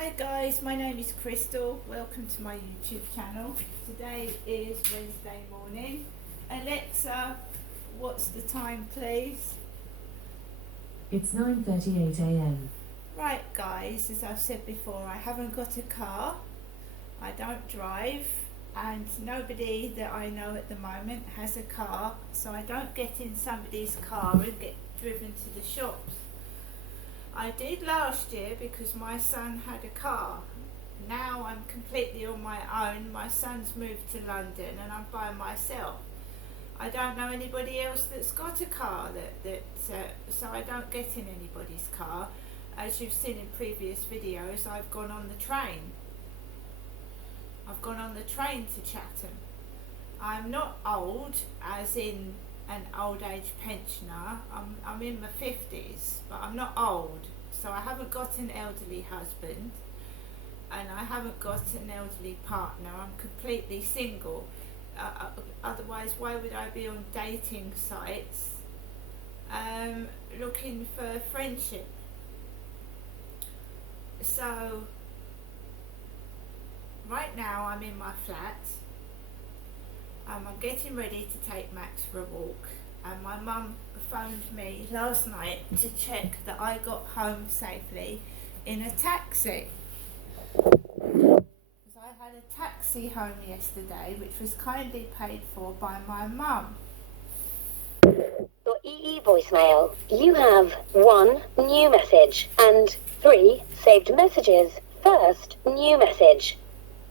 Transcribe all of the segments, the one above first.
Hi guys, my name is Crystal. Welcome to my YouTube channel. Today is Wednesday morning. Alexa, what's the time please? It's 9:38 a.m. Right guys, as I've said before, I haven't got a car, I don't drive, and nobody that I know at the moment has a car, so I don't get in somebody's car and get driven to the shops. I did last year because my son had a car. Now I'm completely on my own. My son's moved to London and I'm by myself. I don't know anybody else that's got a car so I don't get in anybody's car. As you've seen in previous videos, I've gone on the train. I've gone on the train to Chatham. I'm not old, as in an old age pensioner. I'm in my 50s, but I'm not old, so I haven't got an elderly husband and I haven't got an elderly partner. I'm completely single. Otherwise, why would I be on dating sites looking for friendship? So right now I'm in my flat. I'm getting ready to take Max for a walk, and my mum phoned me last night to check that I got home safely in a taxi. Because I had a taxi home yesterday which was kindly paid for by my mum. Your EE voicemail. You have 1 new message and 3 saved messages. First new message.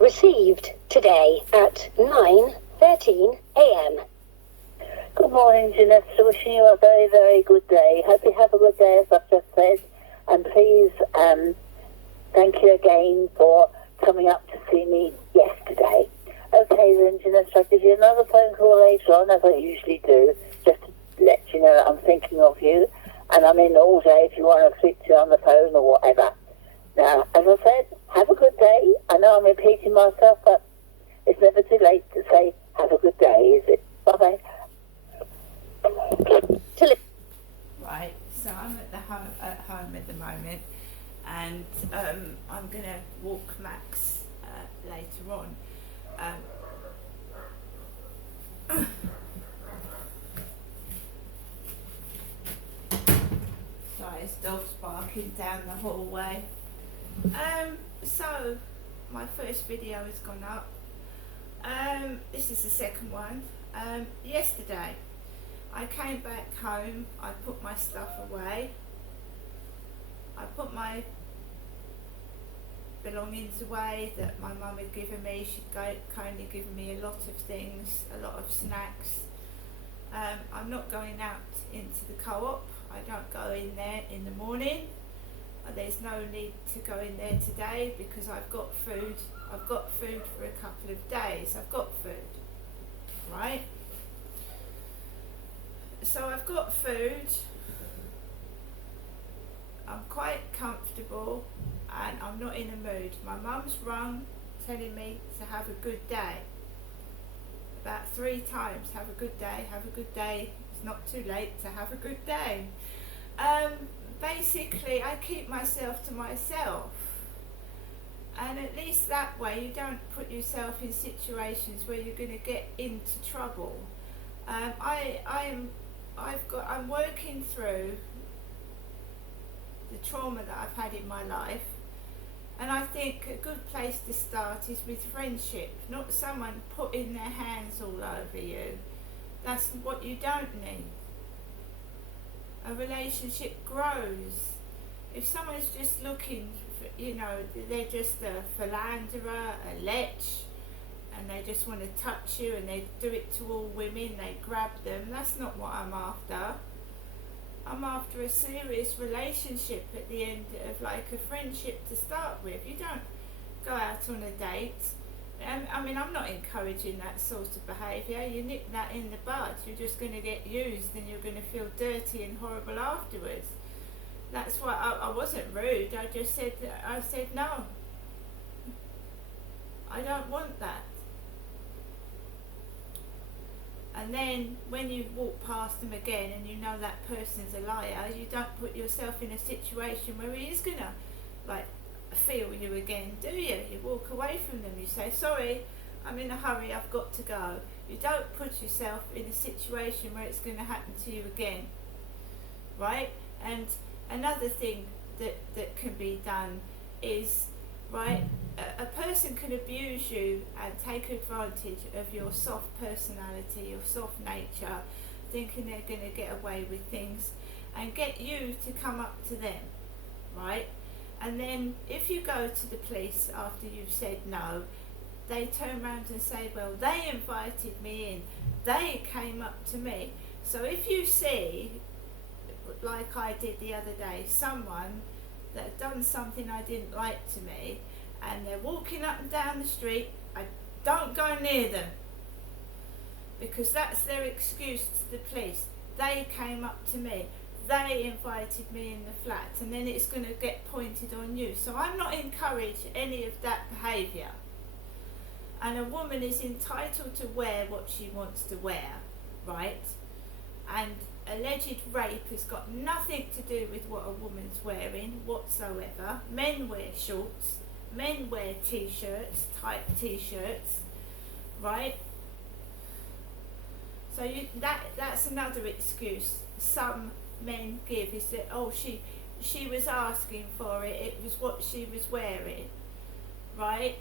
Received today at 9:13 a.m. Good morning, Jeanette. Wishing you a very, very good day. Hope you have a good day, as I've just said. And please, thank you again for coming up to see me yesterday. Okay then, Jeanette, I'll give you another phone call later on, as I usually do, just to let you know that I'm thinking of you. And I'm in all day if you want to speak to me on the phone or whatever. Now, as I said, have a good day. I know I'm repeating myself, but it's never too late to say have a good day, is it? Bye-bye. Right, so I'm at home at the moment, and I'm gonna walk Max later on. Sorry, his dog's barking down the hallway. So my first video has gone up. This is the second one. Yesterday I came back home, I put my stuff away, I put my belongings away that my mum had given me. She'd kindly given me a lot of things, a lot of snacks. I'm not going out into the co-op. I don't go in there in the morning. There's no need to go in there today because I've got food. I've got food for a couple of days. I've got food, right? So I've got food. I'm quite comfortable and I'm not in a mood. My mum's rung telling me to have a good day. About 3 times, have a good day, have a good day. It's not too late to have a good day. Basically, I keep myself to myself. And at least that way you don't put yourself in situations where you're going to get into trouble. I'm working through the trauma that I've had in my life, and I think a good place to start is with friendship, not someone putting their hands all over you. That's what you don't need. A relationship grows. If someone's just looking for, they're just a philanderer, a lech, and they just want to touch you and they do it to all women, they grab them, that's not what I'm after. I'm after a serious relationship at the end of like a friendship to start with. You don't go out on a date. I'm not encouraging that sort of behaviour. You nip that in the bud. You're just going to get used and you're going to feel dirty and horrible afterwards. That's why I wasn't rude. I said no. I don't want that. And then when you walk past them again and you know that person's a liar, you don't put yourself in a situation where he is going to feel you again, do you? You walk away from them. You say, sorry, I'm in a hurry, I've got to go. You don't put yourself in a situation where it's going to happen to you again, right? And another thing that can be done is, right, a person can abuse you and take advantage of your soft personality, your soft nature, thinking they're going to get away with things, and get you to come up to them, right? And then if you go to the police after you've said no, they turn around and say, well, they invited me in, they came up to me. So if you see, like I did the other day, someone that had done something I didn't like to me, and they're walking up and down the street, I don't go near them, because that's their excuse to the police. They came up to me, they invited me in the flat, and then it's going to get pointed on you. So I'm not encouraging any of that behaviour. And a woman is entitled to wear what she wants to wear, right? And alleged rape has got nothing to do with what a woman's wearing whatsoever. Men wear shorts, men wear t-shirts, tight t-shirts, right? So that's another excuse some men give, is that, oh, she was asking for it, it was what she was wearing, right?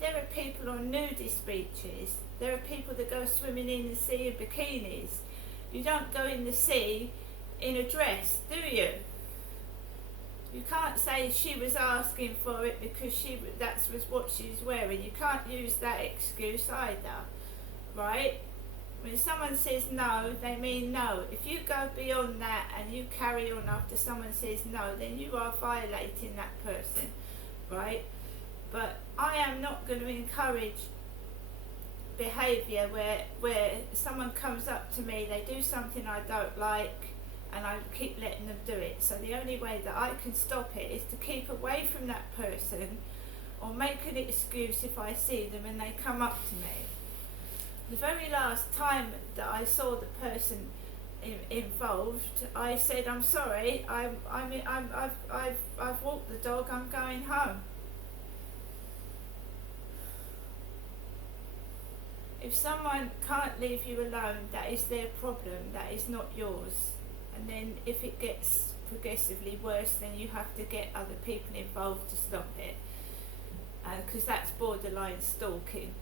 There are people on nudist beaches, there are people that go swimming in the sea in bikinis. You don't go in the sea in a dress, do you? You can't say she was asking for it because that was what she was wearing. You can't use that excuse either, right? When someone says no, they mean no. If you go beyond that and you carry on after someone says no, then you are violating that person, right? But I am not going to encourage behaviour where someone comes up to me, they do something I don't like, and I keep letting them do it. So the only way that I can stop it is to keep away from that person, or make an excuse if I see them and they come up to me. The very last time that I saw the person involved, I said, "I'm sorry, I've walked the dog, I'm going home." If someone can't leave you alone, that is their problem, that is not yours. And then if it gets progressively worse, then you have to get other people involved to stop it, because that's borderline stalking.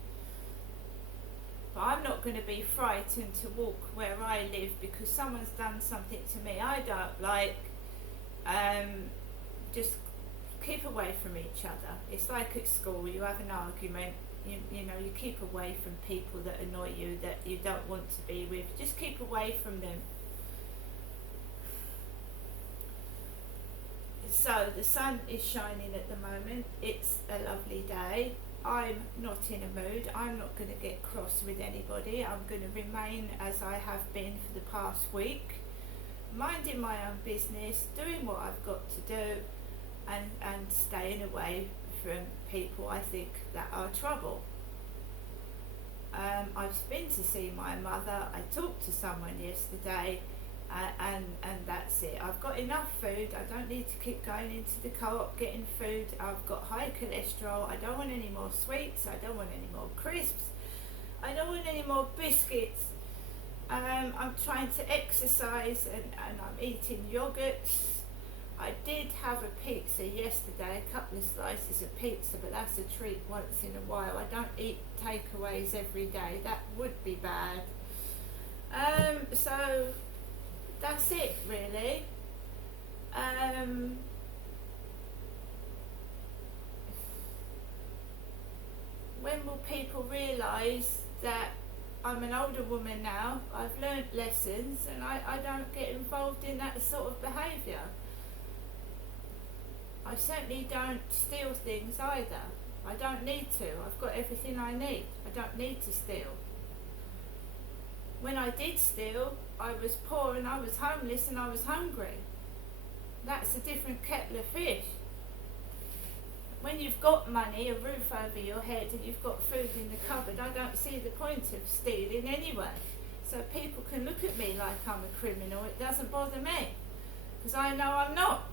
But I'm not going to be frightened to walk where I live because someone's done something to me I don't like. Just keep away from each other. It's like at school, you have an argument, you know, you keep away from people that annoy you, that you don't want to be with. Just keep away from them. So the sun is shining at the moment. It's a lovely day. I'm not in a mood. I'm not going to get cross with anybody. I'm going to remain as I have been for the past week, minding my own business, doing what I've got to do, and staying away from people I think that are trouble. I've been to see my mother. I talked to someone yesterday, and that's it. I've got enough food. I don't need to keep going into the co-op getting food. I've got high cholesterol. I don't want any more sweets. I don't want any more crisps. I don't want any more biscuits. I'm trying to exercise, and I'm eating yogurts. I did have a pizza yesterday, a couple of slices of pizza, but that's a treat once in a while. I don't eat takeaways every day. That would be bad. So that's it, really. When will people realise that I'm an older woman now, I've learnt lessons, and I don't get involved in that sort of behaviour? I certainly don't steal things either. I don't need to. I've got everything I need. I don't need to steal. When I did steal, I was poor and I was homeless and I was hungry. That's a different kettle of fish. When you've got money, a roof over your head, and you've got food in the cupboard, I don't see the point of stealing anyway. So people can look at me like I'm a criminal. It doesn't bother me, because I know I'm not.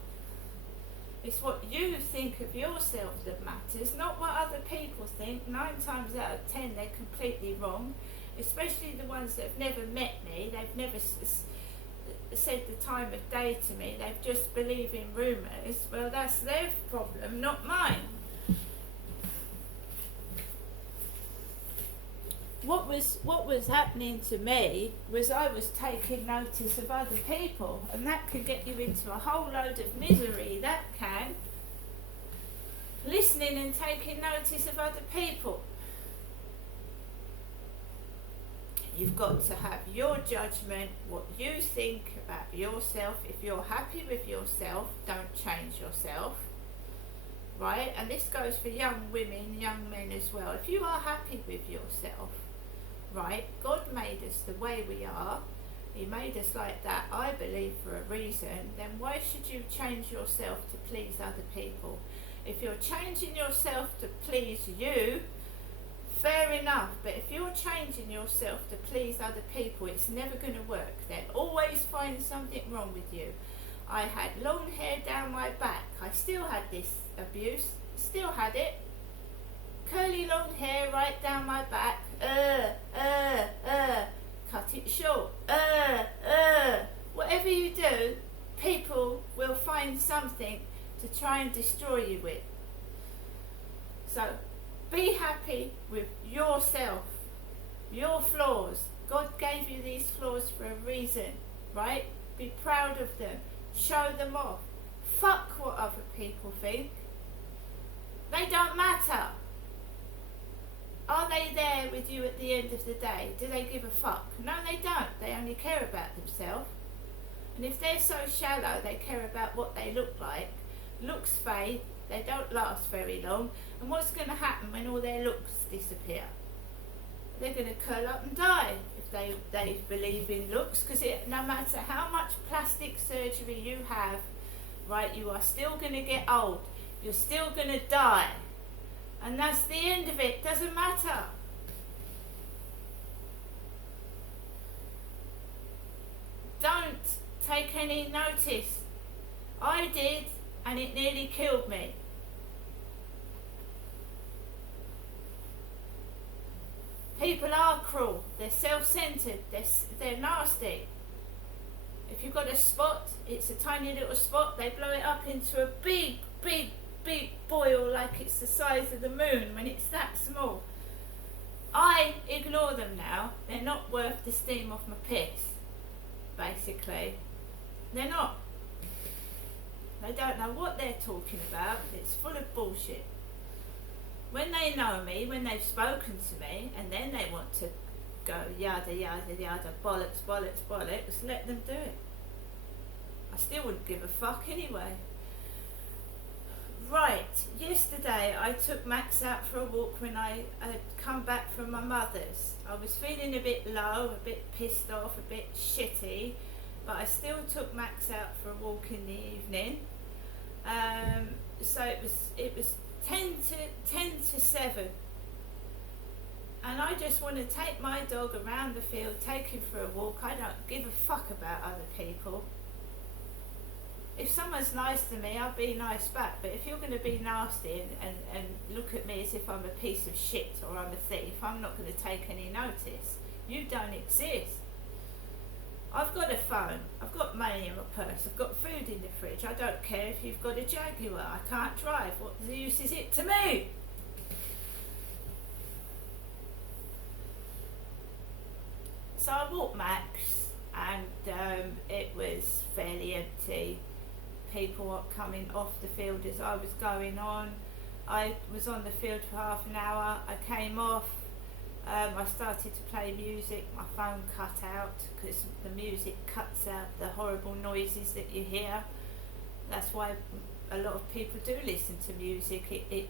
It's what you think of yourself that matters, not what other people think. 9 times out of 10 they're completely wrong, especially the ones that have never met me. They've never said the time of day to me. They've just believed in rumours. Well, that's their problem, not mine. What was happening to me was I was taking notice of other people, and that can get you into a whole load of misery. That can. Listening and taking notice of other people. You've got to have your judgment, what you think about yourself. If you're happy with yourself, don't change yourself. Right? And this goes for young women, young men as well. If you are happy with yourself, right, God made us the way we are. He made us like that, I believe, for a reason. Then why should you change yourself to please other people? If you're changing yourself to please you, fair enough. But if you're changing yourself to please other people, it's never going to work. They'll always find something wrong with you. I had long hair down my back. I still had this abuse. Still had it. Curly long hair right down my back. Cut it short. Whatever you do, people will find something to try and destroy you with. So, be happy with yourself, your flaws. God gave you these flaws for a reason, right? Be proud of them. Show them off. Fuck what other people think. They don't matter. Are they there with you at the end of the day? Do they give a fuck? No, they don't. They only care about themselves. And if they're so shallow, they care about what they look like. Looks fade. They don't last very long. And what's going to happen when all their looks disappear? They're going to curl up and die if they believe in looks, because no matter how much plastic surgery you have, right, you are still going to get old. You're still going to die. And that's the end of it. Doesn't matter. Don't take any notice. I did, and it nearly killed me. People are cruel. They're self-centered. They're nasty. If you've got a spot, it's a tiny little spot. They blow it up into a big boil like it's the size of the moon when it's that small. I ignore them now. They're not worth the steam off my piss, basically. They're not. They don't know what they're talking about. It's full of bullshit. When they know me, when they've spoken to me, and then they want to go yada yada yada, bollocks, bollocks, bollocks, let them do it. I still wouldn't give a fuck anyway. Right, yesterday I took Max out for a walk when I had come back from my mother's. I was feeling a bit low, a bit pissed off, a bit shitty, but I still took Max out for a walk in the evening. So it was 10 to 7, and I just want to take my dog around the field, take him for a walk. I don't give a fuck about other people. If someone's nice to me, I'll be nice back. But if you're going to be nasty and look at me as if I'm a piece of shit or I'm a thief, I'm not going to take any notice. You don't exist. I've got a phone, I've got money in my purse, I've got food in the fridge. I don't care if you've got a Jaguar. I can't drive. What use is it to me? So I walked Max, and it was fairly empty. People were coming off the field as I was going on. I was on the field for half an hour. I came off. I started to play music. My phone cut out because the music cuts out the horrible noises that you hear. That's why a lot of people do listen to music. It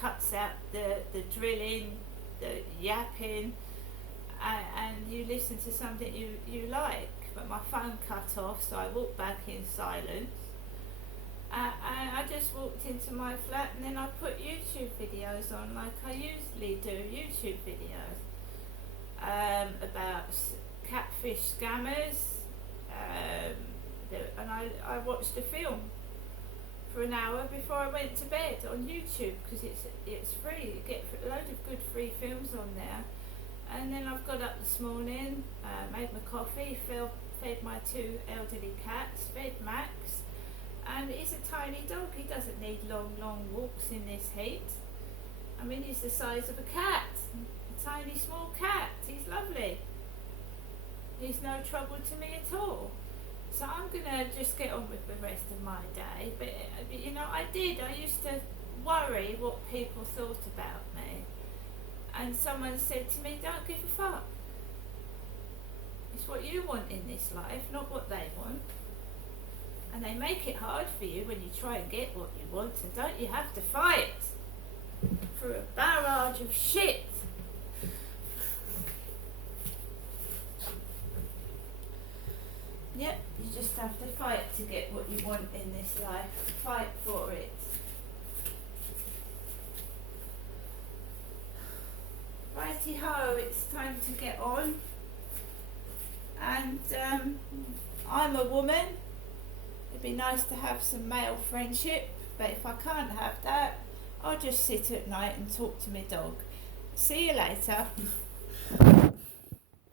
cuts out the drilling, the yapping, and you listen to something you like. But my phone cut off, so I walked back in silence. And I just walked into my flat, and then I put YouTube videos on like I usually do, YouTube videos about catfish scammers, and I watched a film for an hour before I went to bed on YouTube because it's free. You get a load of good free films on there. And then I've got up this morning, made my coffee, fed my 2 elderly cats, fed Max, and he's a tiny dog. He doesn't need long walks in this heat. I mean, he's the size of a cat, a tiny small cat. He's lovely. He's no trouble to me at all. So I'm gonna just get on with the rest of my day. But you know, I used to worry what people thought about me. And someone said to me, don't give a fuck. It's what you want in this life, not what they want. And they make it hard for you when you try and get what you want, and don't you have to fight through a barrage of shit. Yep, you just have to fight to get what you want in this life. Fight for it. Righty ho, it's time to get on. And I'm a woman. It'd be nice to have some male friendship, but if I can't have that, I'll just sit at night and talk to my dog. See you later.